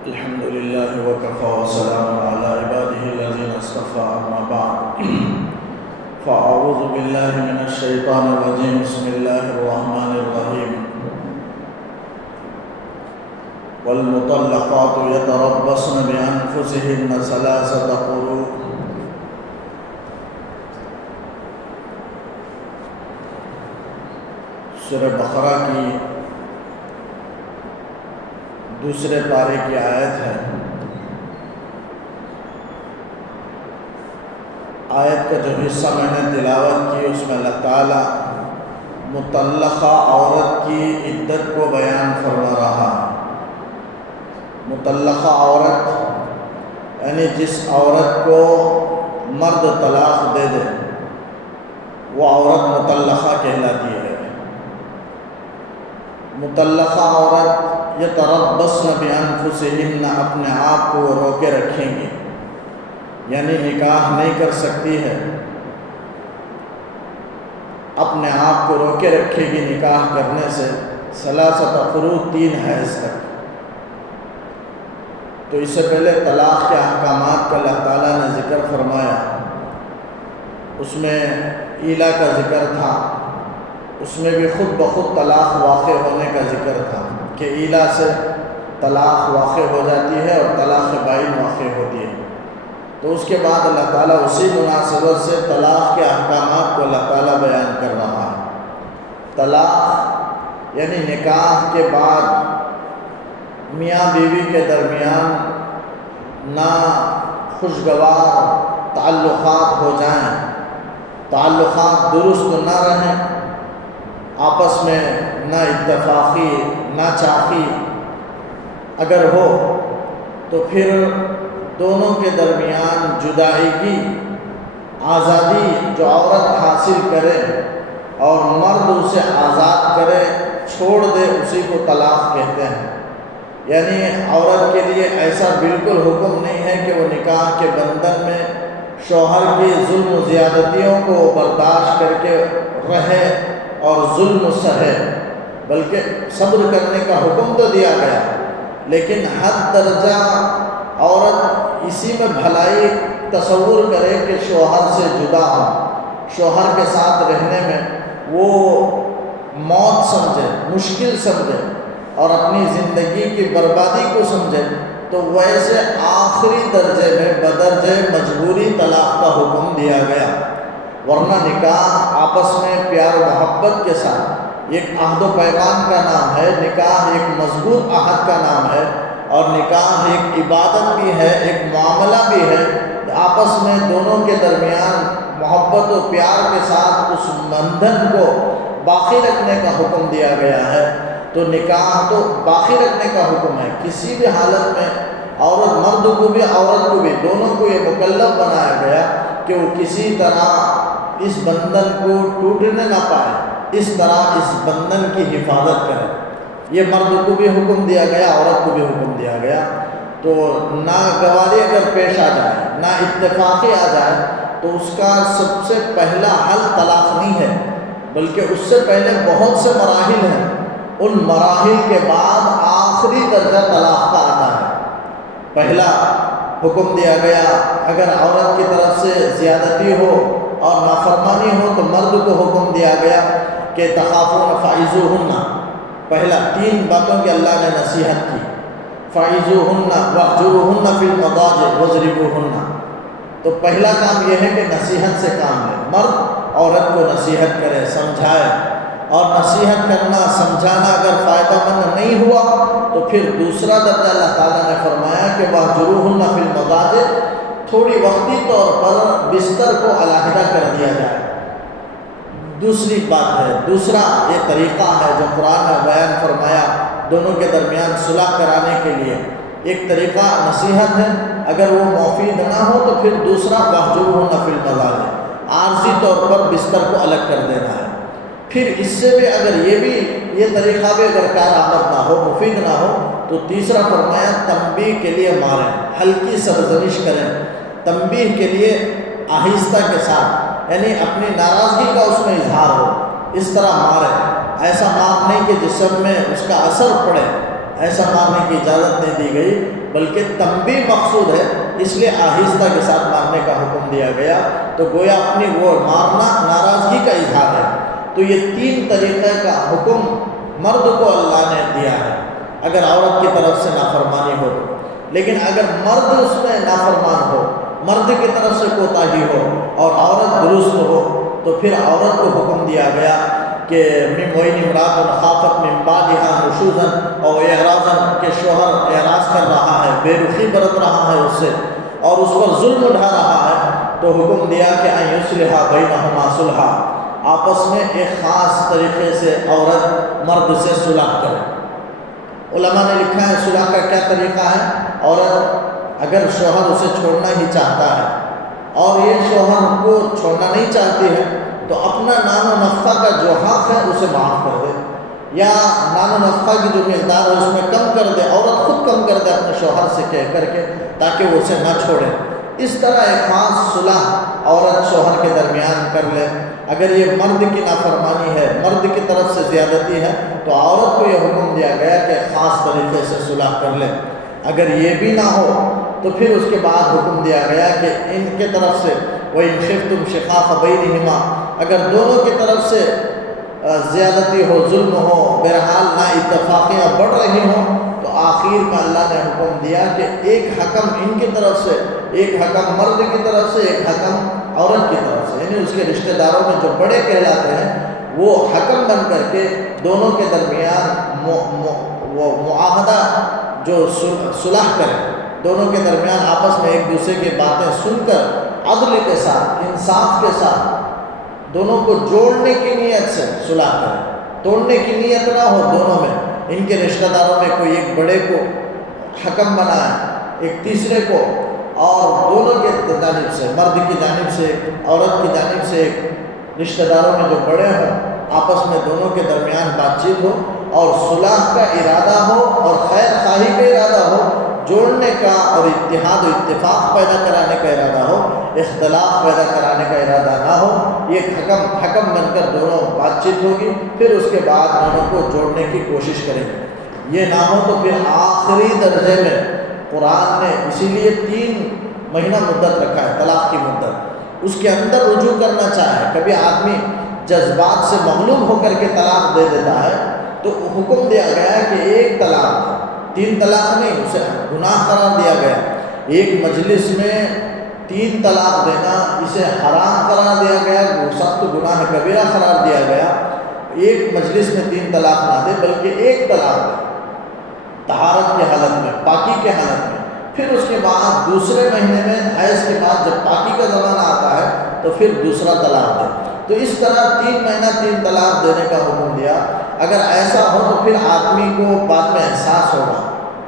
الحمد لله وكفى وسلام على عباده الذين اصطفى أما بعد فأعوذ بالله من الشيطان الرجيم بسم الله الرحمن الرحيم والمطلقات يتربصن بأنفسهن ثلاثة قروء سورہ بقرہ کی دوسرے پارے کی آیت ہے۔ آیت کا جو حصہ میں نے تلاوت کی اس میں اللہ تعالیٰ مطلقہ عورت کی عدت کو بیان فرما رہا ہے۔ مطلقہ عورت یعنی جس عورت کو مرد طلاق دے دے وہ عورت مطلقہ کہلاتی ہے۔ مطلقہ عورت یتربصن بانفسہن اپنے آپ کو روکے رکھیں گی، یعنی نکاح نہیں کر سکتی ہے، اپنے آپ کو روکے رکھے گی نکاح کرنے سے ثلاثۃ قروء 3 حیض تک۔ تو اس سے پہلے طلاق کے احکامات کا اللہ تعالیٰ نے ذکر فرمایا، اس میں ایلا کا ذکر تھا، اس میں بھی خود بخود طلاق واقع ہونے کا ذکر تھا کہ ایلا سے طلاق واقع ہو جاتی ہے اور طلاق بائن واقع ہوتی ہے۔ تو اس کے بعد اللہ تعالیٰ اسی مناسبت سے طلاق کے احکامات کو اللہ تعالیٰ بیان کر رہا ہے۔ طلاق یعنی نکاح کے بعد میاں بیوی کے درمیان نہ خوشگوار تعلقات ہو جائیں، تعلقات درست نہ رہیں، آپس میں نہ اتفاقی نہ چاقی اگر ہو تو پھر دونوں کے درمیان جدائی کی آزادی جو عورت حاصل کرے اور مرد اسے آزاد کرے چھوڑ دے اسی کو طلاق کہتے ہیں۔ یعنی عورت کے لیے ایسا بالکل حکم نہیں ہے کہ وہ نکاح کے بندھن میں شوہر کی ظلم و زیادتیوں کو برداشت کر کے رہے اور ظلم سہے، بلکہ صبر کرنے کا حکم تو دیا گیا، لیکن حد درجہ عورت اسی میں بھلائی تصور کرے کہ شوہر سے جدا ہو، شوہر کے ساتھ رہنے میں وہ موت سمجھے، مشکل سمجھے اور اپنی زندگی کی بربادی کو سمجھے، تو ویسے آخری درجے میں بدرجہ مجبوری طلاق کا حکم دیا گیا۔ ورنہ نکاح آپس میں پیار و محبت کے ساتھ ایک عہد و پیمان کا نام ہے، نکاح ایک مضبوط عہد کا نام ہے، اور نکاح ایک عبادت بھی ہے، ایک معاملہ بھی ہے۔ آپس میں دونوں کے درمیان محبت و پیار کے ساتھ اس بندھن کو باقی رکھنے کا حکم دیا گیا ہے۔ تو نکاح تو باقی رکھنے کا حکم ہے، کسی بھی حالت میں عورت مرد کو بھی عورت کو بھی دونوں کو یہ مکلف بنایا گیا کہ وہ کسی طرح اس بندھن کو ٹوٹنے نہ پائے، اس طرح اس بندھن کی حفاظت کرے۔ یہ مرد کو بھی حکم دیا گیا، عورت کو بھی حکم دیا گیا۔ تو ناگواری اگر پیش آ جائے، نا اتفاقی آ جائے، تو اس کا سب سے پہلا حل طلاق نہیں ہے، بلکہ اس سے پہلے بہت سے مراحل ہیں۔ ان مراحل کے بعد آخری درجہ طلاق کا آتا ہے۔ پہلا حکم دیا گیا اگر عورت کی طرف سے زیادتی ہو اور نافرمانی ہو تو مرد کو حکم دیا گیا کہ تخافون فعظوہن، پہلا 3 باتوں کی اللہ نے نصیحت کی، فعظوہن واہجروہن فی المضاجع واضربوہن۔ تو پہلا کام یہ ہے کہ نصیحت سے کام ہے، مرد عورت کو نصیحت کرے، سمجھائے، اور نصیحت کرنا سمجھانا اگر فائدہ مند نہیں ہوا تو پھر دوسرا درجہ اللہ تعالیٰ نے فرمایا کہ واہجروہن فی المضاجع، تھوڑی وقتی طور پر بستر کو علیحدہ کر دیا جائے۔ دوسری بات ہے، دوسرا یہ طریقہ ہے جو قرآن نے بیان فرمایا دونوں کے درمیان صلح کرانے کے لیے۔ ایک طریقہ نصیحت ہے، اگر وہ مفید نہ ہو تو پھر دوسرا واہجروہن فی المضاجع، عارضی طور پر بستر کو الگ کر دینا ہے۔ پھر اس سے بھی اگر یہ طریقہ بھی اگر کارآمد نہ ہو، مفید نہ ہو، تو تیسرا فرمایا تنبیہ کے لیے ماریں، ہلکی سرزنش کریں، تنبیہ کے لیے آہستہ کے ساتھ، یعنی اپنی ناراضگی کا اس میں اظہار ہو، اس طرح ماریں۔ ایسا مار نہیں کہ جسم میں اس کا اثر پڑے، ایسا مارنے کی اجازت نہیں دی گئی، بلکہ تنبیہ مقصود ہے، اس لیے آہستہ کے ساتھ مارنے کا حکم دیا گیا۔ تو گویا اپنی وہ مارنا ناراضگی کا اظہار ہے۔ تو یہ 3 طریقے کا حکم مرد کو اللہ نے دیا ہے اگر عورت کی طرف سے نافرمانی ہو تو۔ لیکن اگر مرد اس میں نافرمان ہو، مرد کی طرف سے کوتاہی ہو اور عورت درست ہو، تو پھر عورت کو حکم دیا گیا کہ وَإِنِ امْرَأَةٌ خَافَتْ مِن بَعْلِهَا نُشُوزًا أَوْ إِعْرَاضًا، کہ شوہر اعراض کر رہا ہے، بے رخی برت رہا ہے اس سے اور اس پر ظلم اٹھا رہا ہے، تو حکم دیا کہ أَن يُصْلِحَ بَيْنَهُمَا صُلْحًا، آپس میں ایک خاص طریقے سے عورت مرد سے صلح کرے۔ علماء نے لکھا ہے صلح کا کیا طریقہ ہے۔ عورت اگر شوہر اسے چھوڑنا ہی چاہتا ہے اور یہ شوہر کو چھوڑنا نہیں چاہتی ہے، تو اپنا نان و نفقہ کا جو حق ہے اسے معاف کر دے، یا نان و نفقہ کی جو مقدار ہے اس میں کم کر دے، عورت خود کم کر دے اپنے شوہر سے کہہ کر کے، تاکہ وہ اسے نہ چھوڑے۔ اس طرح ایک خاص صلح عورت شوہر کے درمیان کر لے۔ اگر یہ مرد کی نافرمانی ہے، مرد کی طرف سے زیادتی ہے، تو عورت کو یہ حکم دیا گیا کہ خاص طریقے سے صلح کر لے۔ اگر یہ بھی نہ ہو تو پھر اس کے بعد حکم دیا گیا کہ ان کے طرف سے وَإِنْ خِفْتُمْ شِقَاقَ بَيْنِهِمَا، اگر دونوں کی طرف سے زیادتی ہو، ظلم ہو، بہرحال نا اتفاقیاں بڑھ رہی ہوں، تو آخر میں اللہ نے حکم دیا کہ ایک حکم ان کی طرف سے، ایک حکم مرد کی طرف سے، ایک حکم عورت کی طرف سے، یعنی اس کے رشتہ داروں میں جو بڑے کہلاتے ہیں وہ حکم بن کر کے دونوں کے درمیان وہ معاہدہ جو صلح کرے، دونوں کے درمیان آپس میں ایک دوسرے کی باتیں سن کر عدل کے ساتھ، انصاف کے ساتھ دونوں کو جوڑنے کی نیت سے صلح کرے، توڑنے کی نیت نہ ہو دونوں میں۔ ان کے رشتہ داروں میں کوئی ایک بڑے کو حکم بنائے، ایک تیسرے کو، اور دونوں کے جانب سے، مرد کی جانب سے، عورت کی جانب سے، ایک رشتہ داروں میں جو بڑے ہوں، آپس میں دونوں کے درمیان بات چیت ہو اور صلح کا ارادہ ہو اور خیر خواہی کا ارادہ ہو، جوڑنے کا اور اتحاد و اتفاق پیدا کرانے کا ارادہ ہو، اختلاف پیدا کرانے کا ارادہ نہ ہو۔ یہ حکم بن کر دونوں بات چیت ہوگی، پھر اس کے بعد دونوں کو جوڑنے کی کوشش کریں گے۔ یہ نہ ہو تو پھر آخری درجے میں قرآن نے اسی لیے 3 مہینہ مدت رکھا ہے، طلاق کی مدت، اس کے اندر رجوع کرنا چاہے۔ کبھی آدمی جذبات سے مغلوب ہو کر کے طلاق دے دیتا ہے، تو حکم دیا گیا ہے کہ 1 طلاق، 3 طلاق نہیں، اسے گناہ قرار دیا گیا۔ ایک مجلس میں 3 طلاق دینا اسے حرام قرار دیا گیا، سخت گناہ کبیرہ قرار دیا گیا۔ ایک مجلس میں 3 طلاق نہ دے، بلکہ 1 طلاق دے، طہارت کی حالت میں، پاکی کے حالت میں۔ پھر اس کے بعد دوسرے مہینے میں حیض کے بعد جب پاکی کا زمانہ آتا ہے تو پھر دوسرا طلاق دے۔ تو اس طرح 3 مہینہ 3 طلاق دینے کا حکم دیا۔ اگر ایسا ہو تو پھر آدمی کو بعد میں احساس ہوگا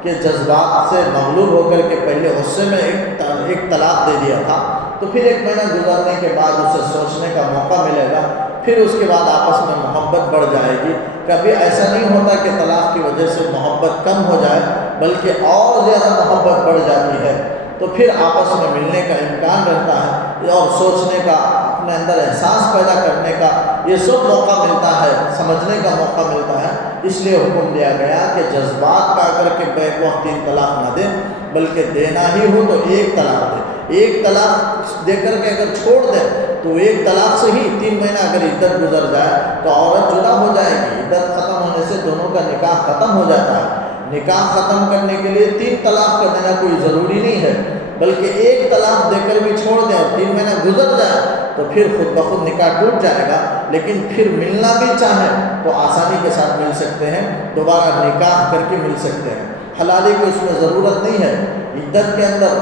کہ جذبات سے مغلوب ہو کر کے پہلے غصے میں ایک طلاق دے دیا تھا، تو پھر 1 مہینہ گزرنے کے بعد اسے سوچنے کا موقع ملے گا، پھر اس کے بعد آپس میں محبت بڑھ جائے گی۔ کبھی ایسا نہیں ہوتا کہ طلاق کی وجہ سے محبت کم ہو جائے، بلکہ اور زیادہ محبت بڑھ جاتی ہے، تو پھر آپس میں ملنے کا امکان رہتا ہے اور سوچنے کا، اپنے اندر احساس پیدا کرنے کا یہ سب موقع ملتا ہے، سمجھنے کا موقع ملتا ہے۔ اس لیے حکم دیا گیا کہ جذبات پا کر کے بیک وقت 3 طلاق نہ دیں، بلکہ دینا ہی ہو تو 1 طلاق دے۔ 1 طلاق دے کر کے اگر چھوڑ دیں تو 1 طلاق سے ہی 3 مہینہ اگر عدت گزر جائے تو عورت جدا ہو جائے گی۔ عدت ختم ہونے سے دونوں کا نکاح ختم ہو جاتا ہے۔ نکاح ختم کرنے کے لیے 3 طلاق کا دینا کوئی ضروری نہیں ہے، بلکہ 1 طلاق دے کر بھی چھوڑ دیں اور 3 مہینہ گزر جائے تو پھر خود بخود نکاح ٹوٹ جائے گا۔ لیکن پھر ملنا بھی چاہیں تو آسانی کے ساتھ مل سکتے ہیں، دوبارہ نکاح کر کے مل سکتے ہیں۔ حلالی کی اس میں ضرورت نہیں ہے۔ عدت کے اندر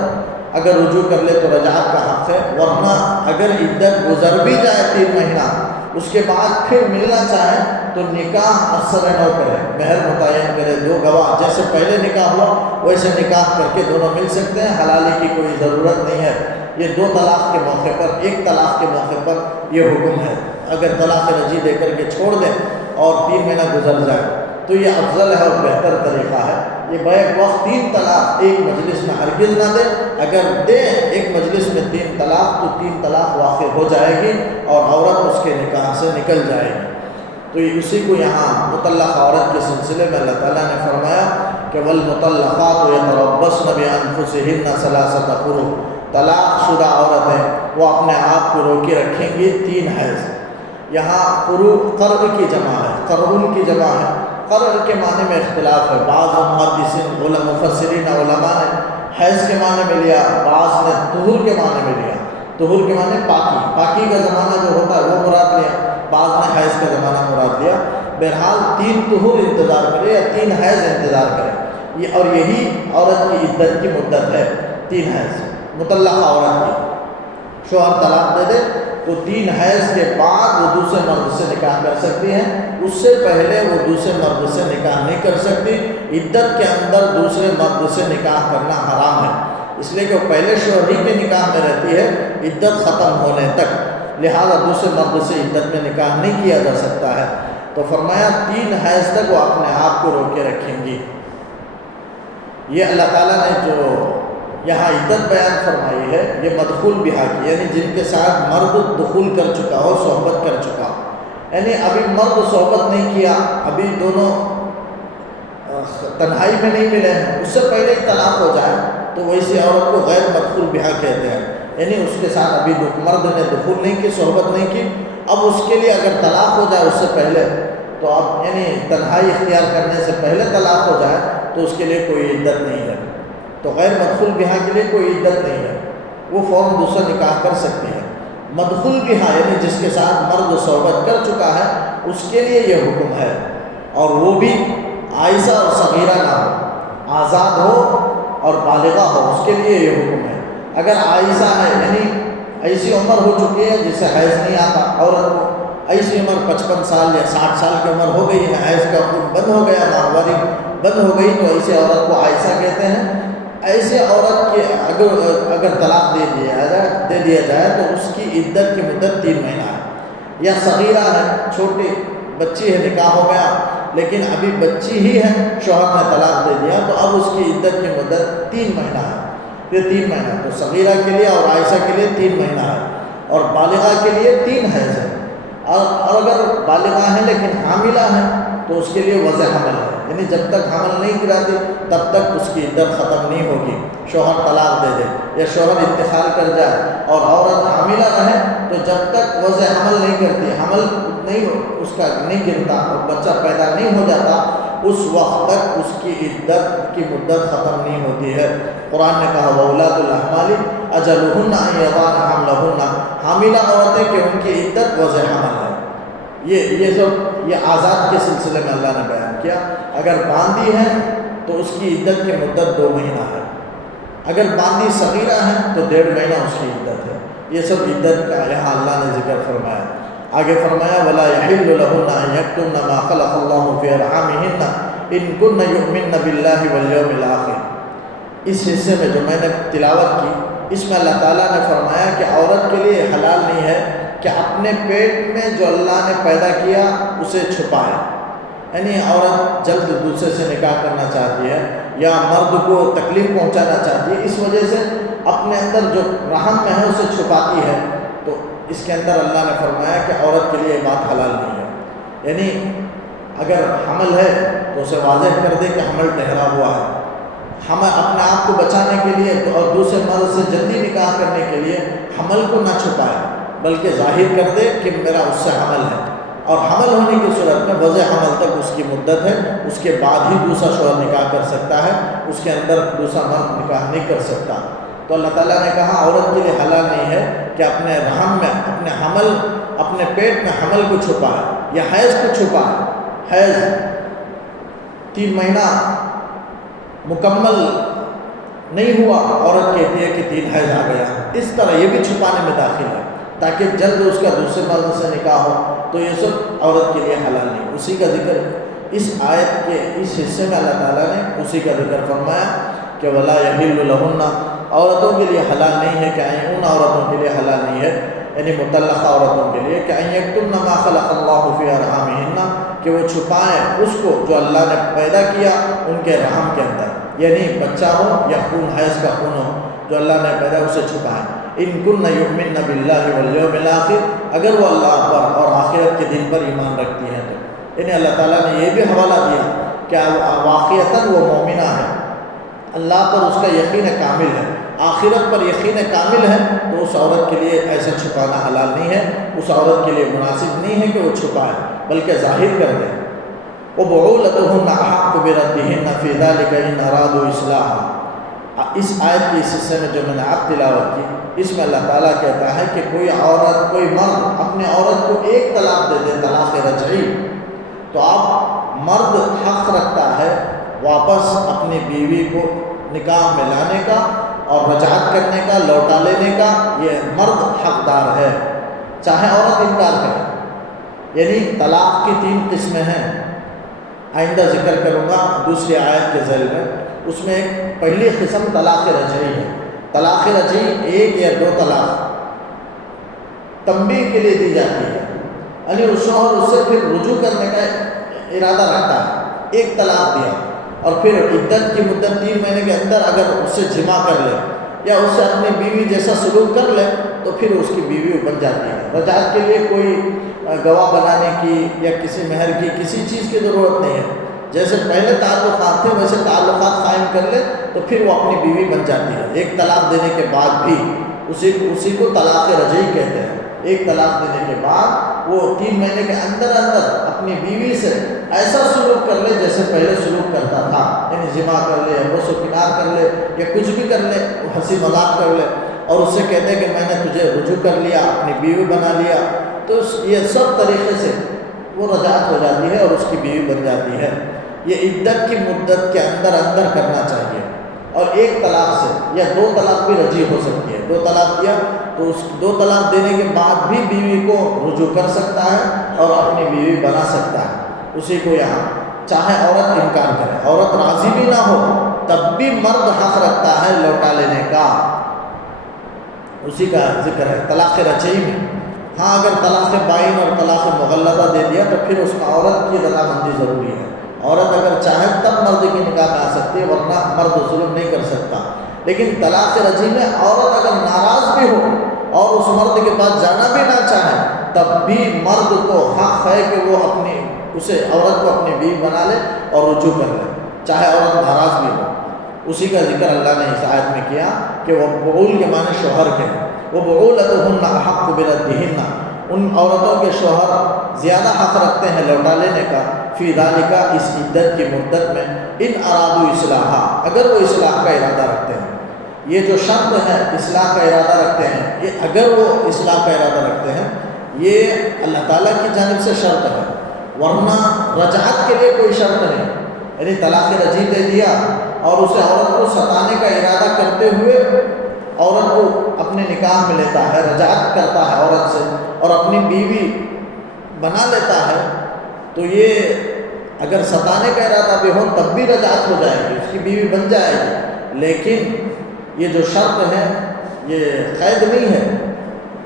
اگر رجوع کر لے تو رجعت کا حق ہے، ورنہ اگر عدت گزر بھی جائے 3 مہینہ، اس کے بعد پھر ملنا چاہیں تو نکاح اثر نو کرے، مہر متعین کرے، 2 گواہ، جیسے پہلے نکاح ہوا ویسے نکاح کر کے دونوں مل سکتے ہیں۔ حلالی کی کوئی ضرورت نہیں ہے۔ یہ 2 طلاق کے موقع پر، 1 طلاق کے موقع پر یہ حکم ہے۔ اگر طلاق رجعی دے کر کے چھوڑ دیں اور 3 مہینہ گزر جائے تو یہ افضل ہے اور بہتر طریقہ ہے۔ یہ بیک وقت 3 طلاق ایک مجلس میں ہرگز نہ دے، اگر دے ایک مجلس میں 3 طلاق تو 3 طلاق واقع ہو جائے گی اور عورت اس کے نکاح سے نکل جائے گی۔ تو اسی کو یہاں مطلقہ عورت کے سلسلے میں اللہ تعالیٰ نے فرمایا کہ والمطلقات یتربصن بانفسہن ثلاثۃ قروء، طلاق شدہ عورتیں وہ اپنے آپ کو روکے رکھیں گی 3 حیض۔ یہاں قروء قرء کی جمع ہے، قرء کی جمع ہے۔ قرء کے معنی میں اختلاف ہے، بعض محدثین مفسرین علماء نے حیض کے معنی میں لیا، بعض نے طہور کے معنی میں لیا۔ طہور کے معنی پاکی کا زمانہ جو ہوتا ہے وہ مراد لیا، بعض نے حیض کا زمانہ مراد لیا۔ بہرحال 3 طہور انتظار کرے یا 3 حیض انتظار کرے، یہ اور یہی عورت کی عدت کی مدت ہے 3 حیض۔ مطلقہ عورت کی شوہر طلاق دے دے تو 3 حیض کے بعد وہ دوسرے مرد سے نکاح کر سکتی ہیں، اس سے پہلے وہ دوسرے مرد سے نکاح نہیں کر سکتی۔ عدت کے اندر دوسرے مرد سے نکاح کرنا حرام ہے، اس لیے کہ وہ پہلے شوہر ہی کے نکاح میں رہتی ہے عدت ختم ہونے تک، لہذا دوسرے مرد سے عدت میں نکاح نہیں کیا جا سکتا ہے۔ تو فرمایا 3 حیض تک وہ اپنے آپ کو روکے رکھیں گی۔ یہ اللہ تعالیٰ نے جو یہاں عدت بیان فرمائی ہے یہ مدخول بہا کی، یعنی جن کے ساتھ مرد دخول کر چکا ہو، صحبت کر چکا ہو، یعنی ابھی مرد صحبت نہیں کیا، ابھی دونوں تنہائی میں نہیں ملے ہیں، اس سے پہلے ہی طلاق ہو جائے تو ویسی عورت کو غیر مدخول بہا کہتے ہیں، یعنی اس کے ساتھ ابھی مرد نے دخول نہیں کی، صحبت نہیں کی، اب اس کے لیے اگر طلاق ہو جائے اس سے پہلے تو اب یعنی تنہائی اختیار کرنے سے پہلے طلاق ہو جائے تو اس کے لیے کوئی عدت نہیں ہے، تو غیر مدخول بہا کے لیے کوئی عدت نہیں ہے، وہ فوراً دوسرا نکاح کر سکتی ہے۔ مدخول بہا یعنی جس کے ساتھ مرد صحبت کر چکا ہے اس کے لیے یہ حکم ہے، اور وہ بھی عائسہ اور صغیرہ نہ ہو، آزاد ہو اور بالغہ ہو، اس کے لیے یہ حکم ہے۔ اگر عائسہ ہے یعنی ایسی عمر ہو چکی ہے جسے حیض نہیں آتا، عورت کو ایسی عمر 55 سال یا 60 سال کی عمر ہو گئی ہے، حیض کا خون بند ہو گیا، ماہواری بند ہو گئی، تو ایسے عورت کو عائسہ کہتے ہیں۔ ایسے عورت کے اگر طلاق دے دیا جائے تو اس کی عدت کی مدت 3 مہینہ ہے۔ یا صغیرہ ہے، چھوٹی بچی ہے، نکاح ہو گیا لیکن ابھی بچی ہی ہے، شوہر نے طلاق دے دیا تو اب اس کی عدت کی مدت 3 مہینہ ہے۔ یہ 3 مہینہ تو صغیرہ کے لیے اور عائشہ کے لیے 3 مہینہ ہے، اور بالغہ کے لیے 3 حیض ہے۔ اور اگر بالغہ ہیں لیکن حاملہ ہیں تو اس کے لیے وضع حمل ہے، یعنی جب تک حمل نہیں گراتی تب تک اس کی عدت ختم نہیں ہوگی۔ شوہر طلاق دے دے یا شوہر انتقال کر جائے اور عورت حاملہ رہے تو جب تک وضع حمل نہیں کرتی، حمل نہیں اس کا نہیں گرتا اور بچہ پیدا نہیں ہو جاتا، اس وقت تک اس کی عدت کی مدت ختم نہیں ہوتی ہے۔ قرآن نے کہا وَأُولَاتُ الْأَحْمَالِ أَجَلُهُنَّ أَن يَضَعْنَ حَمْلَهُنَّ، حاملہ عورتیں کہ ان کی عدت وضع حمل ہے۔ یہ سب یہ آزاد کے سلسلے میں اللہ نے بیان کیا۔ اگر باندھی ہے تو اس کی عدت کی مدت 2 مہینہ ہے، اگر باندھی صغیرہ ہے تو 1.5 مہینہ اس کی عدت ہے۔ یہ سب عدت کا یہاں اللہ نے ذکر فرمایا۔ آگے فرمایا وَلَا يَحِلُّ لَهُنَّ أَن يَكْتُمْنَ مَا خَلَقَ اللَّهُ فِي أَرْحَامِهِنَّ إِن كُنَّ يُؤْمِنَّ بِاللَّهِ وَالْيَوْمِ الْآخِرِ۔ اس حصے میں جو میں نے تلاوت کی اس میں اللہ تعالیٰ نے فرمایا کہ عورت کے لیے حلال نہیں ہے کہ اپنے پیٹ میں جو اللہ نے پیدا کیا اسے چھپائے، یعنی عورت جلد دوسرے سے نکاح کرنا چاہتی ہے یا مرد کو تکلیف پہنچانا چاہتی ہے، اس وجہ سے اپنے اندر جو رحم میں ہے اسے چھپاتی ہے، تو اس کے اندر اللہ نے فرمایا کہ عورت کے لیے یہ بات حلال نہیں ہے۔ یعنی اگر حمل ہے تو اسے واضح کر دے کہ حمل ٹھہرا ہوا ہے، ہم اپنے آپ کو بچانے کے لیے اور دوسرے مرد سے جلدی نکاح کرنے کے لیے حمل کو نہ چھپائے بلکہ ظاہر کر دے کہ میرا اس سے حمل ہے، اور حمل ہونے کی صورت میں وضع حمل تک اس کی مدت ہے، اس کے بعد ہی دوسرا شوہر نکاح کر سکتا ہے، اس کے اندر دوسرا مرد نکاح نہیں کر سکتا۔ تو اللہ تعالیٰ نے کہا عورت کے لیے حلال نہیں ہے کہ اپنے رحم میں اپنے حمل اپنے پیٹ میں حمل کو چھپائے یا حیض کو چھپائے۔ حیض 3 مہینہ مکمل نہیں ہوا، عورت کہتی ہے کہ 3 حیض آ گیا، اس طرح یہ بھی چھپانے میں داخل ہے تاکہ جلد اس کا دوسرے مرد سے نکاح ہو، تو یہ سب عورت کے لیے حلال نہیں۔ اسی کا ذکر اس آیت کے اس حصے میں اللہ تعالیٰ نے اسی کا ذکر فرمایا کہ وَلَا يَحِلُّ لَهُنَّ، عورتوں کے لیے حلال نہیں ہے کہ ان عورتوں کے لیے حلال نہیں ہے، یعنی مطلقہ عورتوں کے لیے کہ أَن يَكْتُمْنَ مَا خَلَقَ اللَّهُ فِي أَرْحَامِهِنَّ، کہ وہ چھپائیں اس کو جو اللہ نے پیدا کیا ان کے رحم کے اندر، یعنی بچہ ہو یا خون حیض کا خون ہو جو اللہ نے پیدا اسے چھپائیں۔ إِن كُنَّ يُؤْمِنَّ بِاللَّهِ وَالْيَوْمِ الْآخِرِ، اگر وہ اللہ پر اور آخرت کے دن پر ایمان رکھتی ہیں تو، یعنی اللہ تعالیٰ نے یہ بھی حوالہ دیا کیا واقعتاً وہ مومنہ ہے، اللہ پر اس کا یقین کامل ہے، آخرت پر یقین کامل ہے، تو اس عورت کے لیے ایسا چھپانا حلال نہیں ہے، اس عورت کے لیے مناسب نہیں ہے کہ وہ چھپائے، بلکہ ظاہر کر دے۔ وَبُعُولَتُهُنَّ أَحَقُّ بِرَدِّهِنَّ فِي ذَلِكَ إِنْ أَرَادُوا إِصْلَاحًا۔ اس آیت کے اس حصے میں جو میں نے آپ تلاوت کی، اس میں اللہ تعالیٰ کہتا ہے کہ کوئی عورت، کوئی مرد اپنے عورت کو ایک طلاق دے دے، طلاق رجعی، تو اب مرد حق رکھتا ہے واپس اپنی بیوی کو نکاح میں لانے کا اور رجعت کرنے کا، لوٹا لینے کا، یہ مرد حقدار ہے، چاہے عورت انکار کرے۔ یعنی طلاق کی 3 قسمیں ہیں، آئندہ ذکر کروں گا دوسری آیت کے ذیل میں۔ اس میں ایک پہلی قسم طلاق رجعی ہے۔ طلاق رجعی 1 یا 2 طلاق تنبیہ کے لیے دی جاتی ہے، یعنی اس شوہر اس سے پھر رجوع کرنے کا ارادہ رکھتا ہے، 1 طلاق دیا اور پھر عدت کی مدت 3 مہینے کے اندر اگر اس سے جمع کر لے یا اس سے اپنی بیوی جیسا سلوک کر لے تو پھر اس کی بیوی بن جاتی ہے۔ رجعت کے لیے کوئی گواہ بنانے کی یا کسی مہر کی کسی چیز کی ضرورت نہیں ہے، جیسے پہلے تعلقات تھے ویسے تعلقات قائم کر لے تو پھر وہ اپنی بیوی بن جاتی ہے۔ 1 طلاق دینے کے بعد بھی اسی کو طلاق رجعی کہتے ہیں۔ 1 طلاق دینے کے بعد وہ 3 مہینے کے اندر اپنی بیوی سے ایسا سلوک کر لے جیسے پہلے سلوک کرتا تھا، یعنی جمع کر لے، بوس و کنار کر لے یا کچھ بھی کر لے، ہنسی مذاق کر لے اور اس سے کہتے کہ میں نے تجھے رجوع کر لیا، اپنی بیوی بنا لیا، تو یہ سب طریقے سے وہ رجعت ہو جاتی ہے اور اس کی بیوی بن جاتی ہے۔ یہ عدت کی مدت کے اندر کرنا چاہیے، اور 1 طلاق سے یا 2 طلاق بھی رجعی ہو سکتی ہے۔ 2 طلاق دیا تو اس 2 طلاق دینے کے بعد بھی بیوی کو رجوع کر سکتا ہے اور اپنی بیوی بنا سکتا ہے۔ اسی کو یہاں چاہے عورت انکار کرے، عورت راضی بھی نہ ہو تب بھی مرد حق رکھتا ہے لوٹا لینے کا، اسی کا ذکر ہے طلاق رجعی میں۔ ہاں اگر طلاق بائن اور طلاق مغلظہ دے دیا تو پھر اس میں عورت کی رضامندی ضروری ہے۔ عورت اگر چاہے تب مرد کی نکاح میں آ سکتی ہے، ورنہ مرد ظلم نہیں کر سکتا۔ لیکن طلاق رجعی میں عورت اگر ناراض بھی ہو اور اس مرد کے پاس جانا بھی نہ چاہے تب بھی مرد کو حق ہے کہ وہ عورت کو اپنی بیوی بنا لے اور رجوع کر لے، چاہے عورت ناراض بھی ہو۔ اسی کا ذکر اللہ نے اس آیت میں کیا کہ وہ بعول کے معنی شوہر کے، وہ بعولتهن احق بردهن، ان عورتوں کے شوہر زیادہ حق رکھتے ہیں لوٹا لینے کا، فی ذالک، اس عدت کی مدت میں، ان ارادوا اصلاحا، اگر وہ اصلاح کا ارادہ رکھتے ہیں۔ یہ جو شرط ہے اصلاح کا ارادہ رکھتے ہیں، یہ اگر وہ اصلاح کا ارادہ رکھتے ہیں یہ اللہ تعالیٰ کی جانب سے شرط ہے، ورنہ رجعت کے لیے کوئی شرط نہیں۔ یعنی طلاق رجعی دے دیا اور اسے عورت کو ستانے کا ارادہ کرتے ہوئے عورت کو اپنے نکاح میں لیتا ہے، رجعت کرتا ہے عورت سے اور اپنی بیوی بنا لیتا ہے، تو یہ اگر ستانے کا ارادہ بھی ہو تب بھی رجعت ہو جائے گی، اس کی بیوی بن جائے گی۔ لیکن یہ جو شرط ہے یہ قید نہیں ہے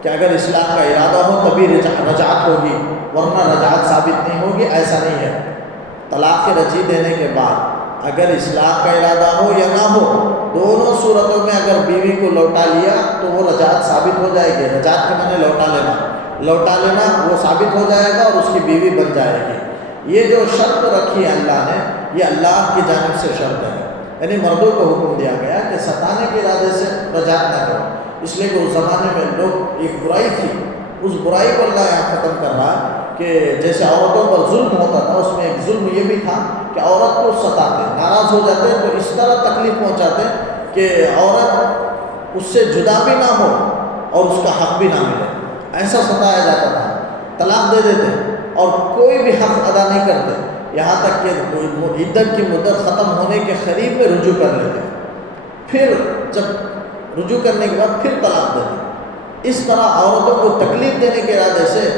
کہ اگر اصلاح کا ارادہ ہو تبھی رجعت ہوگی، ورنہ رجعت ثابت نہیں ہوگی، ایسا نہیں ہے۔ طلاق رجعی دینے کے بعد اگر اصلاح کا ارادہ ہو یا نہ ہو، دونوں صورتوں میں اگر بیوی کو لوٹا لیا تو وہ رجعت ثابت ہو جائے گی۔ رجعت کے معنی لوٹا لینا وہ ثابت ہو جائے گا اور اس کی بیوی بن جائے گی۔ یہ جو شرط رکھی ہے اللہ نے، یہ اللہ کی جانب سے شرط ہے، یعنی مردوں کو حکم دیا گیا کہ ستانے کے ارادے سے رجعت نہ کرو، اس لیے کہ اس زمانے میں لوگ ایک برائی تھی، اس برائی کو اللہ یہاں ختم کر رہا ہے کہ جیسے عورتوں پر ظلم ہوتا تھا، اس میں ایک ظلم یہ بھی تھا کہ عورت کو ستاتے، ناراض ہو جاتے تو اس طرح تکلیف پہنچاتے کہ عورت اس سے جدا بھی نہ ہو اور اس کا حق بھی نہ ملے، ایسا ستایا جاتا تھا۔ طلاق دے دیتے اور کوئی بھی حق ادا نہیں کرتے، یہاں تک کہ عدت کی مدت ختم ہونے کے قریب میں رجوع کر لیتے، پھر جب رجوع کرنے کے بعد پھر طلاق دیتے۔ اس طرح عورتوں کو تکلیف دینے کے ارادے سے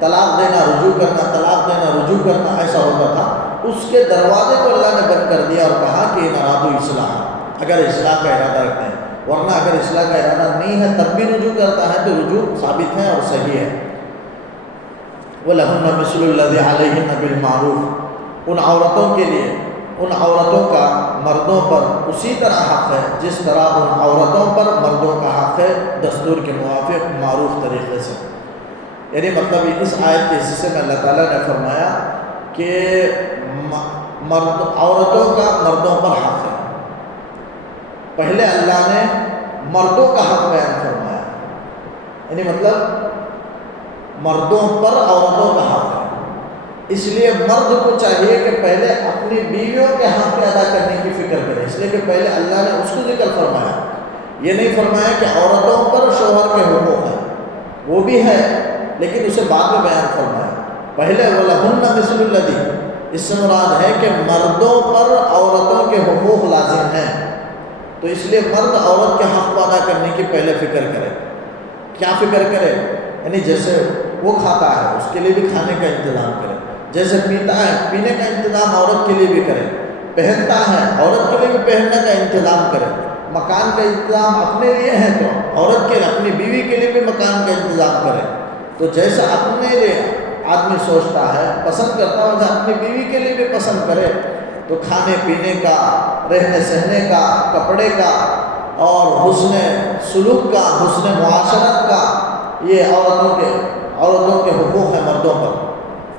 طلاق دینا، رجوع کرنا، طلاق دینا، رجوع کرنا ایسا ہوتا تھا۔ اس کے دروازے کو اللہ نے بند کر دیا اور کہا کہ ان ارادوا اصلاح، اگر اصلاح کا ارادہ رکھتے ہیں، ورنہ اگر اصلاح کا ارادہ نہیں ہے تب بھی رجوع کرتا ہے تو رجوع ثابت ہے اور صحیح ہے۔ وَلَهُنَّ مِثْلُ الَّذِي عَلَيْهِنَّ بِالْمَعْرُوفِ، ان عورتوں کے لیے، ان عورتوں کا مردوں پر اسی طرح حق ہے جس طرح ان عورتوں پر مردوں کا حق ہے، دستور کے موافق معروف طریقے سے۔ یعنی مطلب اس آیت کے حصے میں اللہ تعالیٰ نے فرمایا کہ عورتوں کا مردوں پر حق ہے۔ پہلے اللہ نے مردوں کا حق بیان فرمایا، یعنی مطلب مردوں پر عورتوں کا حق ہے، اس لیے مرد کو چاہیے کہ پہلے اپنی بیویوں کے حق ادا کرنے کی فکر کرے، اس لیے کہ پہلے اللہ نے اس کو ذکر فرمایا، یہ نہیں فرمایا کہ عورتوں پر شوہر کے حقوق ہیں، وہ بھی ہے لیکن اسے بعد میں بیان فرمایا۔ پہلے وَلَهُنَّ مِثْلُ الَّذِي، اس سے مراد ہے کہ مردوں پر عورتوں کے حقوق لازم ہیں، تو اس لیے مرد عورت کے حق ادا کرنے کی پہلے فکر کرے۔ کیا فکر کرے؟ یعنی جیسے وہ کھاتا ہے اس کے لیے بھی کھانے کا انتظام کرے، جیسے پیتا ہے پینے کا انتظام عورت کے لیے بھی کرے، پہنتا ہے عورت کے لیے بھی پہننے کا انتظام کرے، مکان کا انتظام اپنے لیے ہے تو عورت کے اپنی بیوی کے لیے بھی مکان کا انتظام کرے۔ تو جیسا اپنے لیے آدمی سوچتا ہے پسند کرتا ہے ویسے اپنی بیوی کے لیے بھی پسند کرے، تو کھانے پینے کا، رہنے سہنے کا، کپڑے کا اور حسن سلوک کا، حسن معاشرت کا، یہ عورتوں کے حقوق ہیں مردوں پر۔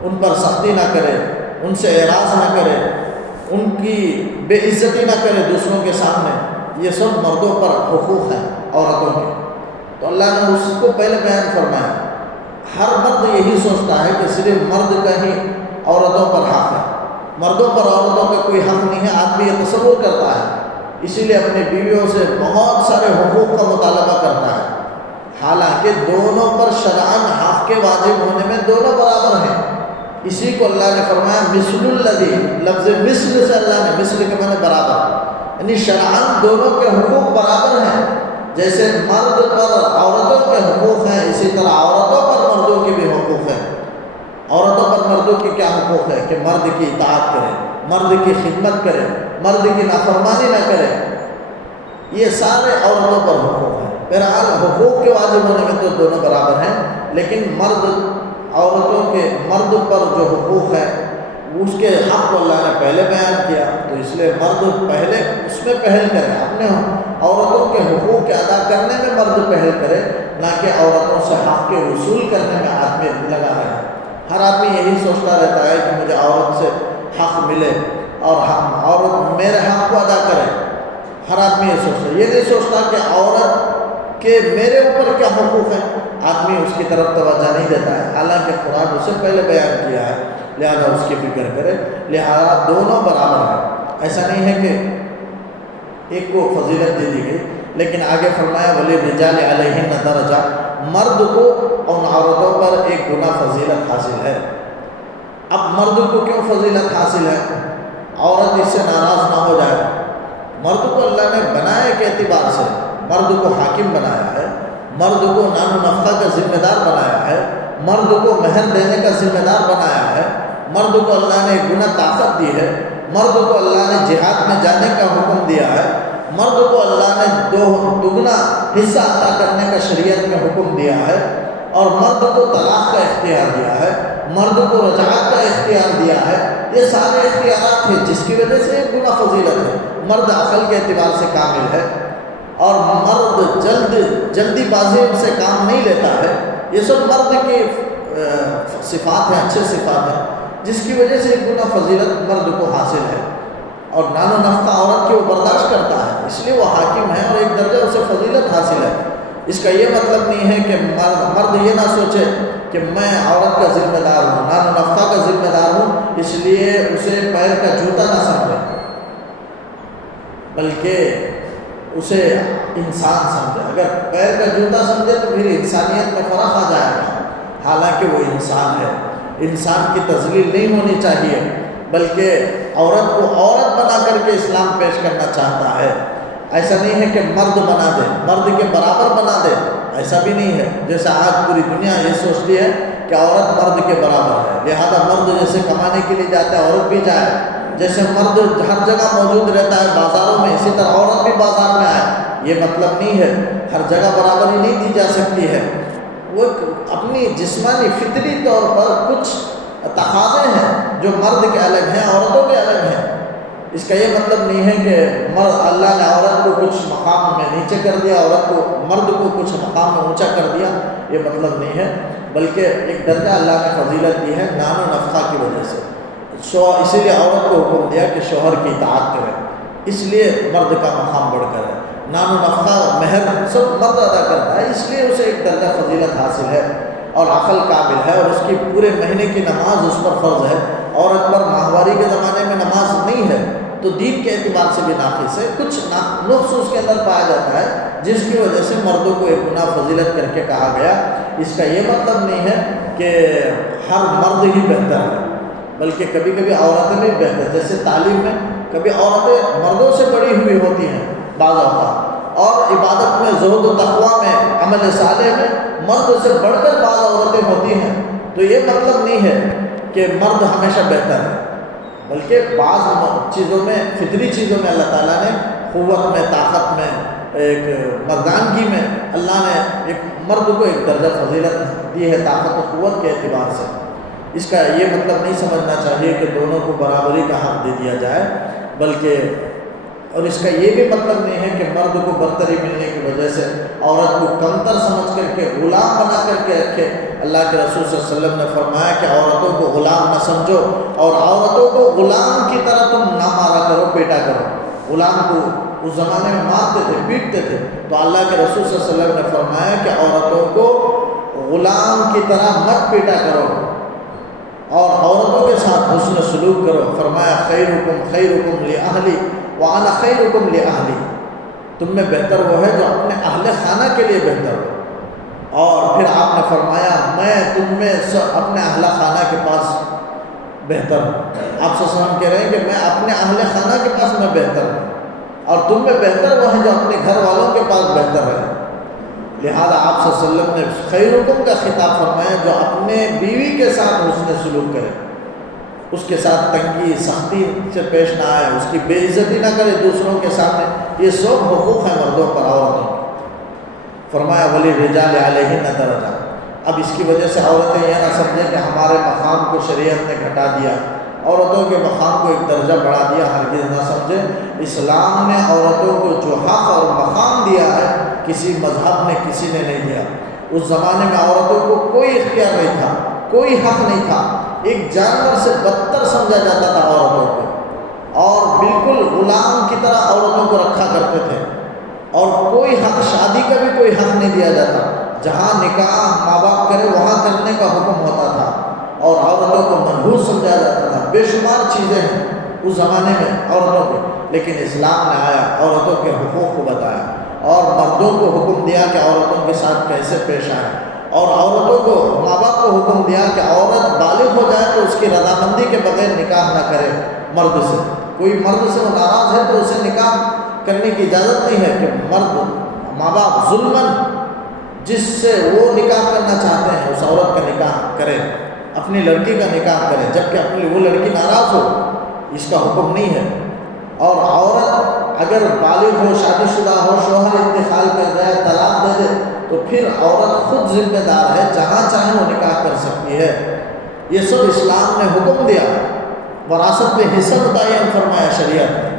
ان پر سختی نہ کرے، ان سے اعراض نہ کرے، ان کی بے عزتی نہ کرے دوسروں کے سامنے، یہ سب مردوں پر حقوق ہیں عورتوں کے۔ تو اللہ نے اس کو پہلے بیان فرمایا۔ ہر مرد یہی سوچتا ہے کہ صرف مرد کا ہی عورتوں پر حق ہے، مردوں پر عورتوں کا کوئی حق نہیں ہے، آدمی یہ تصور کرتا ہے، اسی لیے اپنی بیویوں سے بہت سارے حقوق کا مطالبہ کرتا ہے، حالانکہ دونوں پر شرعاً حق کے واجب ہونے میں دونوں برابر ہیں۔ اسی کو اللہ نے فرمایا مثل الذی، لفظ مثل سے اللہ نے، مثل کے معنی برابر، یعنی شرعاً دونوں کے حقوق برابر ہیں، جیسے مرد پر عورتوں کے حقوق ہیں اسی طرح عورتوں پر مردوں کے بھی حقوق ہیں۔ عورتوں پر مردوں کی کیا حقوق ہے کہ مرد کی اطاعت کرے، مرد کی خدمت کرے، مرد کی نافرمانی نہ کرے، یہ سارے عورتوں پر حقوق ہیں۔ بہرحال حقوق کے واجب ہونے میں تو دونوں برابر ہیں، لیکن مرد پر جو حقوق ہے اس کے حق کو اللہ نے پہلے بیان کیا، تو اس لیے مرد پہلے اس میں پہل کرے، اپنے عورتوں کے حقوق کے ادا کرنے میں مرد پہل کرے، نہ کہ عورتوں سے حق کے وصول کرنے میں آدمی لگا رہے۔ ہر آدمی یہی سوچتا رہتا ہے کہ مجھے عورت سے حق ملے اور عورت میرے حق کو ادا کرے، ہر آدمی یہ سوچتا ہے، یہ نہیں سوچتا کہ عورت کے میرے اوپر کیا حقوق ہیں، آدمی اس کی طرف توجہ نہیں دیتا ہے، حالانکہ قرآن اسے پہلے بیان کیا ہے، لہذا اس کی فکر کرے، لہذا دونوں برابر ہیں۔ ایسا نہیں ہے کہ ایک کو فضیلت دے دی گئی، لیکن آگے فرمایا وَلِلرِّجَالِ عَلَيْهِنَّ دَرَجَةٌ، مرد کو ان عورتوں پر ایک گنا فضیلت حاصل ہے۔ اب مرد کو کیوں فضیلت حاصل ہے؟ عورت اس سے ناراض نہ ہو جائے۔ مرد کو اللہ نے بنایا کے اعتبار سے، مرد کو حاکم بنایا ہے، مرد کو نان و نفقہ کا ذمہ دار بنایا ہے، مرد کو مہر دینے کا ذمہ دار بنایا ہے، مرد کو اللہ نے گنا طاقت دی ہے، مرد کو اللہ نے جہاد میں جانے کا حکم دیا ہے، مرد کو اللہ نے دگنا حصہ عطا کرنے کا شریعت میں حکم دیا ہے، اور مرد کو طلاق کا اختیار دیا ہے، مرد کو رجعت کا اختیار دیا ہے۔ یہ سارے اختیارات ہیں جس کی وجہ سے گنا فضیلت ہے۔ مرد عقل کے اعتبار سے کامل ہے اور مرد جلدی بازی سے کام نہیں لیتا ہے، یہ سب مرد کی صفات ہیں، اچھے صفات ہیں، جس کی وجہ سے گنا فضیلت مرد کو حاصل ہے، اور نان و نفقہ عورت کی وہ برداشت کرتا ہے، اس لیے وہ حاکم ہے اور ایک درجہ اسے فضیلت حاصل ہے۔ اس کا یہ مطلب نہیں ہے کہ مرد یہ نہ سوچے کہ میں عورت کا ذمہ دار ہوں، نان و نفقہ کا ذمہ دار ہوں، اس لیے اسے پیر کا جوتا نہ سمجھے، بلکہ اسے انسان سمجھے۔ اگر پیر کا جوتا سمجھے تو پھر انسانیت میں فرق آ جائے گا، حالانکہ وہ انسان ہے۔ انسان کی تذلیل نہیں ہونی چاہیے، بلکہ عورت کو عورت بنا کر کے اسلام پیش کرنا چاہتا ہے۔ ایسا نہیں ہے کہ مرد بنا دے، مرد کے برابر بنا دے، ایسا بھی نہیں ہے۔ جیسا آج پوری دنیا یہ سوچتی ہے کہ عورت مرد کے برابر ہے، لہذا مرد جیسے کمانے کے لیے جاتا ہے عورت بھی جائے، جیسے مرد ہر جگہ موجود رہتا ہے بازاروں میں، اسی طرح عورت بھی بازار میں آئے۔ یہ مطلب نہیں ہے، ہر جگہ برابری نہیں دی جا سکتی ہے۔ وہ اپنی جسمانی فطری طور پر کچھ تقاضے ہیں جو مرد کے الگ ہیں، عورتوں کے الگ ہیں۔ اس کا یہ مطلب نہیں ہے کہ اللہ نے عورت کو کچھ مقام میں نیچے کر دیا، مرد کو کچھ مقام میں اونچا کر دیا، یہ مطلب نہیں ہے، بلکہ ایک درجہ اللہ نے فضیلت دی ہے نان و نفقہ کی وجہ سے۔ اسی لیے عورت کو حکم دیا کہ شوہر کی اطاعت کرے، اس لیے مرد کا مقام بڑھ کر ہے۔ نان و نفقہ مہر سب مرد ادا کرتا ہے، اس لیے اسے ایک درجہ فضیلت حاصل ہے اور عقل قابل ہے، اور اس کی پورے مہینے کی نماز اس پر فرض ہے۔ عورت پر ماہواری کے زمانے میں نماز نہیں ہے تو دین کے اعتبار سے بھی ناقص ہے، کچھ نقص اس کے اندر پایا جاتا ہے جس کی وجہ سے مردوں کو ایک گناہ فضیلت کر کے کہا گیا۔ اس کا یہ مطلب نہیں ہے کہ ہر مرد ہی بہتر ہے، بلکہ کبھی کبھی عورتیں بھی بہتر، جیسے تعلیم میں کبھی عورتیں مردوں سے بڑی ہوئی ہوتی ہیں بعض اوقات، اور عبادت میں، زہد و تقویٰ میں، عمل صالح میں مرد سے بڑھ کر بعض عورتیں ہوتی ہیں۔ تو یہ مطلب نہیں ہے کہ مرد ہمیشہ بہتر ہے، بلکہ بعض چیزوں میں، فطری چیزوں میں اللہ تعالیٰ نے قوت میں، طاقت میں، ایک مردانگی میں اللہ نے ایک مرد کو ایک درجہ فضیلت دی ہے طاقت و قوت کے اعتبار سے۔ اس کا یہ مطلب نہیں سمجھنا چاہیے کہ دونوں کو برابری کا حق دے دیا جائے، بلکہ اور اس کا یہ بھی مطلب نہیں ہے کہ مرد کو برتری ملنے کی وجہ سے عورت کو کمتر سمجھ کر کے غلام بنا کر کے رکھے۔ اللہ کے رسول صلی اللہ علیہ وسلم نے فرمایا کہ عورتوں کو غلام نہ سمجھو، اور عورتوں کو غلام کی طرح تم نہ مارا کرو، پیٹا کرو۔ غلام کو اس زمانے میں مارتے تھے، پیٹتے تھے، تو اللہ کے رسول صلی اللہ علیہ وسلم نے فرمایا کہ عورتوں کو غلام کی طرح مت پیٹا کرو، اور عورتوں کے ساتھ حسن سلوک کرو۔ فرمایا خیرکم خیرکم لأہلی وأنا خیرکم لأہلی، تم میں بہتر وہ ہے جو اپنے اہل خانہ کے لیے بہتر ہو۔ اور پھر آپ نے فرمایا میں تم میں اپنے اہل خانہ کے پاس بہتر ہوں۔ آپ صلی اللہ علیہ وسلم کہہ رہے ہیں کہ میں اپنے اہل خانہ کے پاس میں بہتر ہوں، اور تم میں بہتر وہ ہے جو اپنے گھر والوں کے پاس بہتر ہے۔ لہذا آپ صلی اللہ علیہ وسلم نے خیرکم کا خطاب فرمایا جو اپنے بیوی کے ساتھ حسن سلوک کرے، اس کے ساتھ تنگی سختی سے پیش نہ آئے، اس کی بے عزتی نہ کرے دوسروں کے سامنے۔ یہ سب حقوق ہیں مردوں پر عورتوں۔ فرمایا وَلِلرِّجَالِ عَلَيْهِنَّ دَرَجَةٌ۔ اب اس کی وجہ سے عورتیں یہ نہ سمجھیں کہ ہمارے مقام کو شریعت نے گھٹا دیا، عورتوں کے مقام کو ایک درجہ بڑھا دیا، ہرگز نہ سمجھیں۔ اسلام نے عورتوں کو جو حق اور مقام دیا ہے کسی مذہب نے، کسی نے نہیں دیا۔ اس زمانے میں عورتوں کو کوئی اختیار نہیں تھا، کوئی حق نہیں تھا، ایک جانور سے بدتر سمجھا جاتا تھا عورتوں کو، اور بالکل غلام کی طرح عورتوں کو رکھا کرتے تھے، اور کوئی حق، شادی کا بھی کوئی حق نہیں دیا جاتا۔ جہاں نکاح ماں باپ کرے وہاں کرنے کا حکم ہوتا تھا، اور عورتوں کو منحوس سمجھا جاتا تھا۔ بے شمار چیزیں ہیں اس زمانے میں عورتوں کے، لیکن اسلام نے آیا، عورتوں کے حقوق کو بتایا، اور مردوں کو حکم دیا کہ عورتوں کے ساتھ کیسے پیش آئیں، اور عورتوں کو، ماں باپ کو حکم دیا کہ عورت بالغ ہو جائے تو اس کی رضامندی کے بغیر نکاح نہ کرے مرد سے۔ کوئی مرد سے وہ ناراض ہے تو اسے نکاح کرنے کی اجازت نہیں ہے کہ مرد، ماں باپ ظلماً جس سے وہ نکاح کرنا چاہتے ہیں اس عورت کا نکاح کرے، اپنی لڑکی کا نکاح کرے، جبکہ اپنی وہ لڑکی ناراض ہو، اس کا حکم نہیں ہے۔ اور عورت اگر بالغ ہو، شادی شدہ ہو، شوہر انتقال کر جائے، طلاق دے دے، تو پھر عورت خود ذمہ دار ہے، جہاں چاہے وہ نکاح کر سکتی ہے۔ یہ سب اسلام نے حکم دیا، وراثت میں حصہ متعین فرمایا شریعت نے،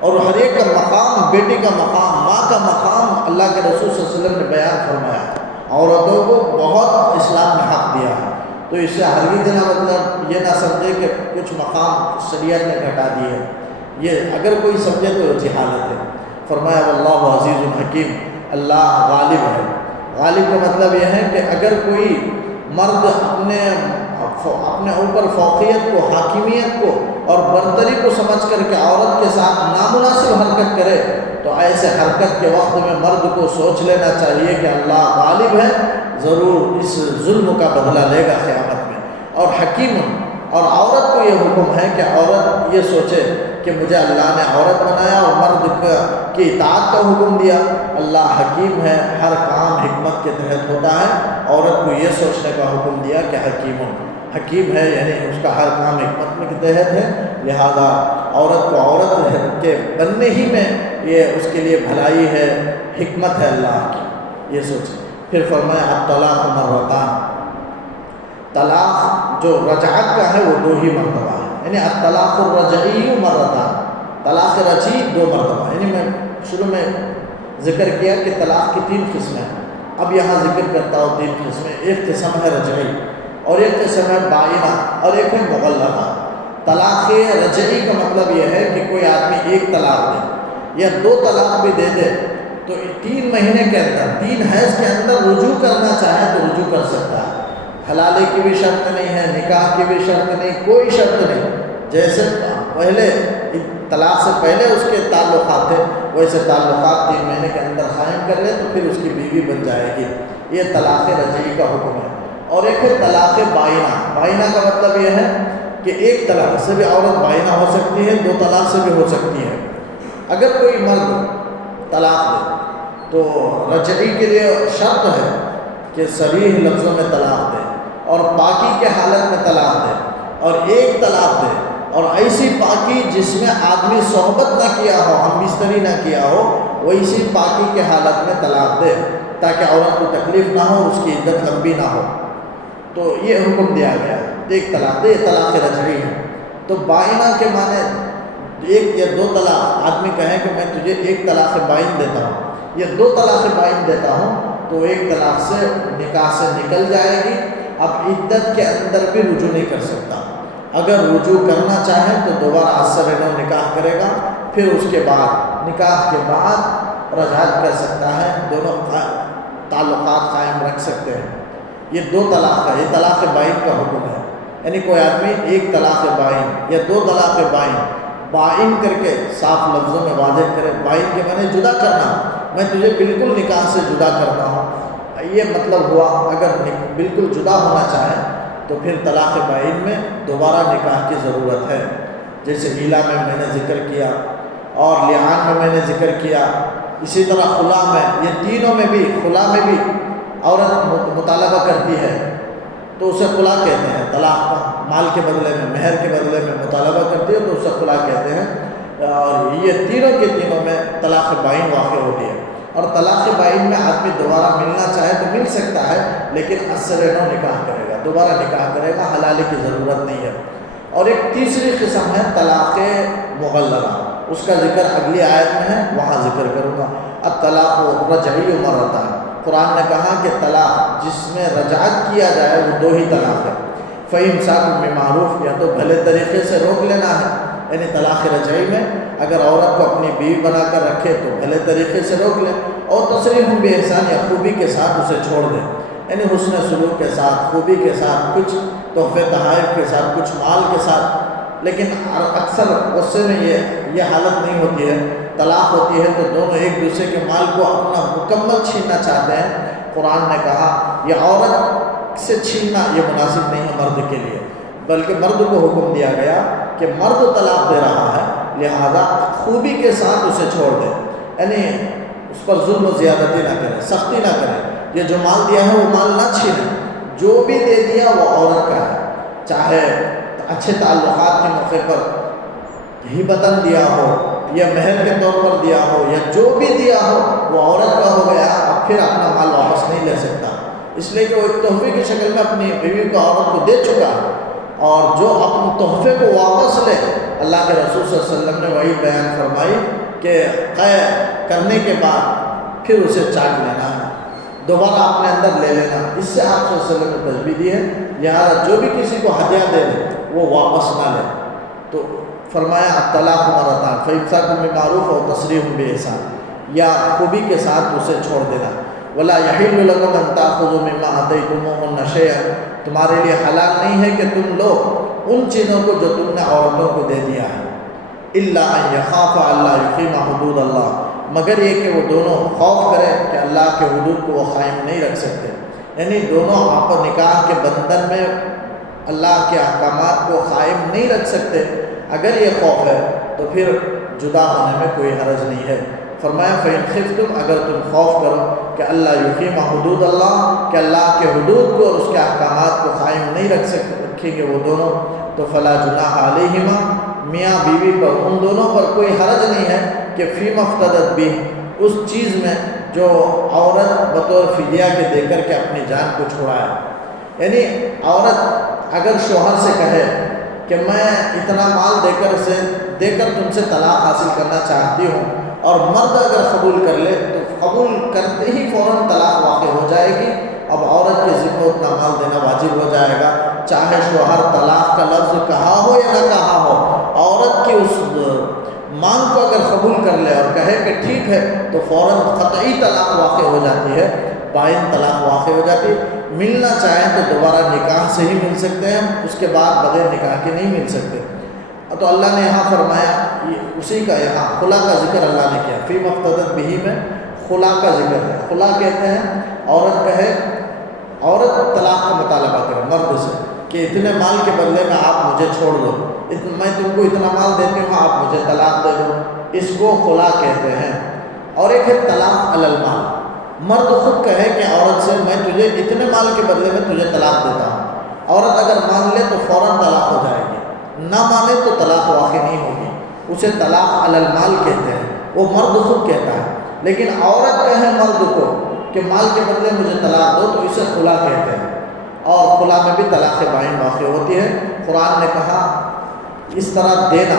اور ہر ایک کا مقام، بیٹی کا مقام، ماں کا مقام اللہ کے رسول صلی اللہ علیہ وسلم نے بیان فرمایا۔ عورتوں کو بہت اسلام نے حق دیا ہے، تو اس سے ہرگز نہ مطلب یہ نہ سمجھے کہ کچھ مقام شریعت نے گھٹا دیے، یہ اگر کوئی سمجھے تو جہالت ہے۔ فرمایا واللہ عزیز الحکیم، اللہ غالب ہے۔ غالب کا مطلب یہ ہے کہ اگر کوئی مرد اپنے اوپر فوقیت کو، حاکمیت کو اور برتری کو سمجھ کر کے عورت کے ساتھ نامناسب حرکت کرے تو ایسے حرکت کے وقت میں مرد کو سوچ لینا چاہیے کہ اللہ غالب ہے، ضرور اس ظلم کا بدلہ لے گا قیامت میں۔ اور حکیم، اور عورت کو یہ حکم ہے کہ عورت یہ سوچے کہ مجھے اللہ نے عورت بنایا اور مرد کی اطاعت کا حکم دیا۔ اللہ حکیم ہے، ہر کام حکمت کے تحت ہوتا ہے۔ عورت کو یہ سوچنے کا حکم دیا کہ حکیم ہے، یعنی اس کا ہر کام حکمت کے تحت ہے، لہذا عورت کو عورت کے بننے ہی میں یہ اس کے لیے بھلائی ہے، حکمت ہے اللہ کی، یہ سوچیں۔ پھر فرمایا الطلاق مرتان، طلاق جو رجعت کا ہے وہ 2 ہی مرتبہ ہے، یعنی الطلاق الرجعی مرتان، طلاق رجعی 2 مرتبہ، یعنی میں شروع میں ذکر کیا کہ طلاق کی 3 قسمیں ہیں، اب یہاں ذکر کرتا ہوں 3 قسمیں۔ ایک قسم ہے رجعی، اور ایک قسم ہے بائنہ، اور ایک ہے مغلقہ۔ طلاق رجعی کا مطلب یہ ہے کہ کوئی آدمی ایک طلاق دے یا 2 طلاق بھی دے دے تو 3 مہینے کے اندر 3 حیض کے اندر رجوع کرنا چاہے تو رجوع کر سکتا ہے۔ حلالے کی بھی شرط نہیں ہے، نکاح کی بھی شرط نہیں، کوئی شرط نہیں۔ جیسے پہلے طلاق سے پہلے اس کے تعلقات تھے ویسے تعلقات 3 مہینے کے اندر قائم کر لے تو پھر اس کی بیوی بن جائے گی۔ یہ طلاق رجعی کا حکم ہے۔ اور ایک ہے طلاق بائنہ۔ بائنہ کا مطلب یہ ہے کہ ایک طلاق سے بھی عورت بائنہ ہو سکتی ہے، 2 طلاق سے بھی ہو سکتی ہے۔ اگر کوئی مرد طلاق دے تو رجعی کے لیے شرط ہے کہ صریح لفظوں میں طلاق دے اور پاکی کے حالت میں طلاق دے اور ایک طلاق دے، اور ایسی پاکی جس میں آدمی صحبت نہ کیا ہو، ہم بستری نہ کیا ہو، ویسی پاکی کے حالت میں طلاق دے تاکہ عورت کو تکلیف نہ ہو، اس کی عدت لمبی نہ ہو۔ تو یہ حکم دیا گیا، ایک طلاق دے، یہ طلاق رجعی ہے۔ تو بائنہ کے معنی 1 یا 2 طلاق آدمی کہیں کہ میں تجھے 1 طلاق بائن دیتا ہوں یا 2 طلاق بائن دیتا ہوں تو 1 طلاق سے نکاح سے نکل جائے گی، اب عدت کے اندر بھی رجوع نہیں کر سکتا۔ اگر رجوع کرنا چاہے تو دوبارہ اثر نکاح کرے گا، پھر اس کے بعد نکاح کے بعد رجعت کر سکتا ہے، دونوں تعلقات قائم رکھ سکتے ہیں۔ یہ 2 طلاق ہے، یہ طلاق بائن کا حکم ہے۔ یعنی کوئی آدمی 1 طلاق بائن یا 2 طلاق بائن بائن کر کے صاف لفظوں میں واضح کرے، بائن کے معنی جدا کرنا، میں تجھے بالکل نکاح سے جدا کرتا ہوں، یہ مطلب ہوا۔ اگر بالکل جدا ہونا چاہے تو پھر طلاق بائن میں دوبارہ نکاح کی ضرورت ہے، جیسے ایلا میں نے ذکر کیا اور لعان میں نے ذکر کیا، اسی طرح خلا میں، یہ تینوں میں بھی، خلا میں بھی عورت مطالبہ کرتی ہے تو اسے خلا کہتے ہیں، طلاق کا مال کے بدلے میں، مہر کے بدلے میں مطالبہ کرتی ہے تو اسے خلا کہتے ہیں۔ اور یہ تینوں کے تینوں میں طلاق بائن واقع ہوتی ہے۔ اور طلاق بائن میں آدمی دوبارہ ملنا چاہے تو مل سکتا ہے، لیکن اثر نکاح کرے گا، دوبارہ نکاح کرے گا، حلالے کی ضرورت نہیں ہے۔ اور ایک تیسری قسم ہے طلاق مغلظہ، اس کا ذکر اگلی آیت میں ہے، وہاں ذکر کروں گا۔ الطلاق رجعی مرتان، قرآن نے کہا کہ طلاق جس میں رجعت کیا جائے وہ 2 ہی طلاق ہے۔ فَإِمْسَاكٌ بِمَعْرُوفٍ، یا تو بھلے طریقے سے روک لینا ہے، یعنی طلاق رجعی میں اگر عورت کو اپنی بیوی بنا کر رکھے تو بھلے طریقے سے روک لے، اور تسریح بِإِحْسَان، یا خوبی کے ساتھ اسے چھوڑ دے، یعنی حسن سلوک کے ساتھ، خوبی کے ساتھ، کچھ تحفے تحائف کے ساتھ، کچھ مال کے ساتھ۔ لیکن اکثر غصے میں یہ حالت نہیں ہوتی ہے، طلاق ہوتی ہے تو دونوں ایک دوسرے کے مال کو اپنا مکمل چھیننا چاہتے ہیں۔ قرآن نے کہا یہ عورت سے چھیننا یہ مناسب نہیں ہے مرد کے لیے، بلکہ مرد کو حکم دیا گیا کہ مرد طلاق دے رہا ہے لہذا خوبی کے ساتھ اسے چھوڑ دے، یعنی اس پر ظلم و زیادتی نہ کرے، سختی نہ کرے، یہ جو مال دیا ہے وہ مال نہ چھینے، جو بھی دے دیا وہ عورت کا ہے، چاہے اچھے تعلقات کے موقع پر ہبتاً دیا ہو یا مہر کے طور پر دیا ہو یا جو بھی دیا ہو وہ عورت کا ہو گیا، اب پھر اپنا مال واپس نہیں لے سکتا، اس لیے کہ وہ ایک تحفے کی شکل میں اپنی بیوی کو عورت کو دے چکا، اور جو اپنے تحفے کو واپس لے، اللہ کے رسول صلی اللہ علیہ وسلم نے وہی بیان فرمائی کہ قے کرنے کے بعد پھر اسے چاک لینا ہے، دوبارہ اپنے اندر لے لینا، اس سے آپ صلی اللہ علیہ وسلم نے تجویز دی ہے، لہٰذا جو بھی کسی کو ہدیہ دے دے وہ واپس نہ لے۔ تو فرمایا الطلاق مرتان، فإمساك بمعروف اور تسریح بإحسان، یا خوبی کے ساتھ اسے چھوڑ دینا۔ ولا يحل لكم ان تأخذوا مما آتيتموهن شيئا، تمہارے لیے حلال نہیں ہے کہ تم لوگ ان چیزوں کو جو تم نے عورتوں کو دے دیا ہے، الا ان يخافا الا يقيما حدود اللہ، مگر یہ کہ وہ دونوں خوف کریں کہ اللہ کے حدود کو وہ قائم نہیں رکھ سکتے، یعنی دونوں آپ نکاح کے بندھن میں اللہ کے احکامات کو قائم نہیں رکھ سکتے، اگر یہ خوف ہے تو پھر جدا ہونے میں کوئی حرج نہیں ہے۔ فرمایا فَإِنْ خِفْتُمْ، اگر تم خوف کرو کہ اللہ یقیم حدود اللہ، کہ اللہ کے حدود کو اور اس کے احکامات کو قائم نہیں رکھیں گے وہ دونوں، تو فلا جناح علیہما، میاں بیوی پر ان دونوں پر کوئی حرج نہیں ہے کہ فیما افتدت بھی، اس چیز میں جو عورت بطور فدیہ کے دے کر کے اپنی جان کو چھڑائے، یعنی عورت اگر شوہر سے کہے کہ میں اتنا مال دے کر تم سے طلاق حاصل کرنا چاہتی ہوں، اور مرد اگر قبول کر لے تو قبول کرتے ہی فوراً طلاق واقع ہو جائے گی، اب عورت کے ذمہ اتنا مال دینا واجب ہو جائے گا، چاہے شوہر طلاق کا لفظ کہا ہو یا نہ کہا ہو، عورت کی اس مانگ کو اگر قبول کر لے اور کہے کہ ٹھیک ہے تو فوراً قطعی طلاق واقع ہو جاتی ہے، بائن طلاق واقع ہو جاتی ہے۔ ملنا چاہیں تو دوبارہ نکاح سے ہی مل سکتے ہیں، اس کے بعد بغیر نکاح کے نہیں مل سکتے۔ تو اللہ نے یہاں فرمایا، اسی کا یہاں خلا کا ذکر اللہ نے کیا، فی مفتدت بہی میں خلا کا ذکر ہے۔ خلا کہتے ہیں عورت کہے، عورت طلاق کا مطالبہ کرے مرد سے کہ اتنے مال کے بدلے میں آپ مجھے چھوڑ دو، میں تم کو اتنا مال دیتی ہوں، آپ مجھے طلاق دے دو، اس کو خلا کہتے ہیں۔ اور ایک ہے طلاق علی المال، مرد خود کہے کہ عورت سے میں تجھے اتنے مال کے بدلے میں تجھے طلاق دیتا ہوں، عورت اگر مان لے تو فوراً طلاق ہو جائے گی، نہ مانے تو طلاق واقع نہیں ہوگی، اسے طلاق علی المال کہتے ہیں، وہ مرد خود کہتا ہے۔ لیکن عورت کہے مرد کو کہ مال کے بدلے مجھے طلاق دو تو اسے خلا کہتے ہیں، اور خلا میں بھی طلاق بائن واقع ہوتی ہے۔ قرآن نے کہا اس طرح دینا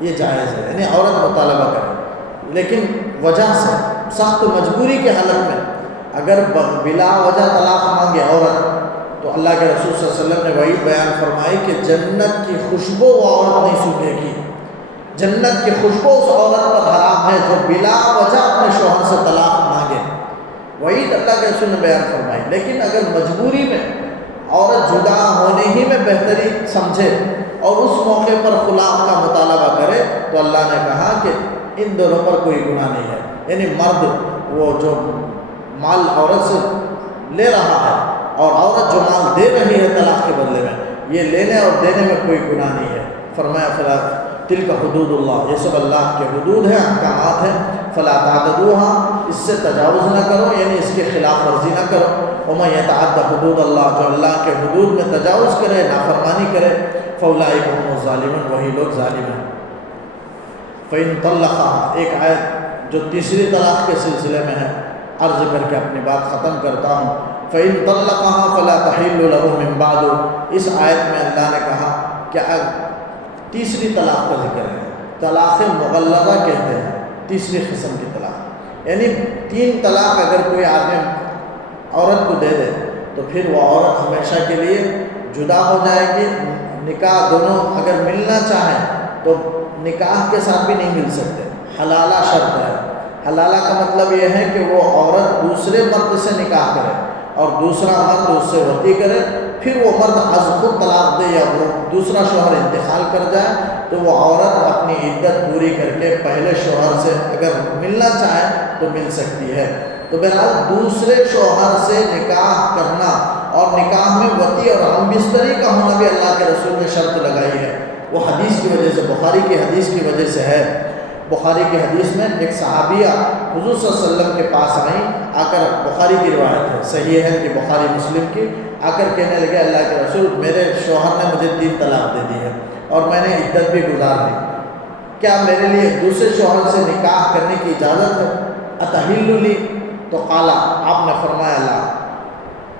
یہ جائز ہے، یعنی عورت مطالبہ کرے، لیکن وجہ سے سخت مجبوری کے حالت میں اگر بلا وجہ طلاق مانگے عورت تو اللہ کے رسول صلی اللہ علیہ وسلم نے وہی بیان فرمائی کہ جنت کی خوشبو وہ عورت نہیں سونگھے گی، جنت کی خوشبو اس عورت پر حرام ہے جو بلا وجہ اپنے شوہر سے طلاق مانگے، وہی اللہ کے رسول نے بیان فرمائی۔ لیکن اگر مجبوری میں عورت جدا ہونے ہی میں بہتری سمجھے اور اس موقع پر خلا کا مطالبہ کرے تو اللہ نے کہا کہ ان دونوں پر کوئی گناہ نہیں ہے، یعنی مرد وہ جو مال عورت سے لے رہا ہے اور عورت جو مال دے رہی ہے طلاق کے بدلے میں، یہ لینے اور دینے میں کوئی گناہ نہیں ہے۔ فرمایا فلا تلک حدود اللہ، یہ سب اللہ کے حدود ہیں، احکامات ہیں، فلا تعتدوها، اس سے تجاوز نہ کرو، یعنی اس کے خلاف ورزی نہ کرو۔ ومن یتعد حدود اللہ، جو اللہ کے حدود میں تجاوز کرے، نافرمانی کرے، فاولئک هم الظالمون، وہی لوگ ظالم ہیں۔ فإن طلقها، ایک آیت جو تیسری طلاق کے سلسلے میں ہے، عرض کر کے اپنی بات ختم کرتا ہوں۔ فإن طلقها فلا تحل له من بعد، اس آیت میں اللہ نے کہا کہ تیسری طلاق کا ذکر ہے، طلاق مغلظہ کہتے ہیں تیسری قسم کی طلاق، یعنی 3 طلاق اگر کوئی آدمی عورت کو دے دے تو پھر وہ عورت ہمیشہ کے لیے جدا ہو جائے گی، نکاح دونوں اگر ملنا چاہیں تو نکاح کے ساتھ بھی نہیں مل سکتے، حلالہ شرط ہے۔ حلالہ کا مطلب یہ ہے کہ وہ عورت دوسرے مرد سے نکاح کرے اور دوسرا مرد اس سے وطی کرے، پھر وہ مرد از خود طلاق دے یا وہ دوسرا شوہر انتقال کر جائے تو وہ عورت اپنی عدت پوری کر کے پہلے شوہر سے اگر ملنا چاہے تو مل سکتی ہے۔ تو بہرحال دوسرے شوہر سے نکاح کرنا اور نکاح میں وطی اور ہم بستری کا ہونا بھی اللہ کے رسول نے شرط لگائی ہے، وہ حدیث کی وجہ سے، بخاری کی حدیث کی وجہ سے ہے۔ بخاری کی حدیث میں ایک صحابیہ حضور صلی اللہ علیہ وسلم کے پاس آئیں، آ کر، بخاری کی روایت ہے، صحیح ہے کہ بخاری مسلم کی، آ کر کہنے لگے اللہ کے رسول میرے شوہر نے مجھے 3 طلاق دے دی ہے اور میں نے عدت بھی گزار لی، کیا میرے لیے دوسرے شوہر سے نکاح کرنے کی اجازت ہے؟ اتحل لی؟ تو قالا، آپ نے فرمایا لا،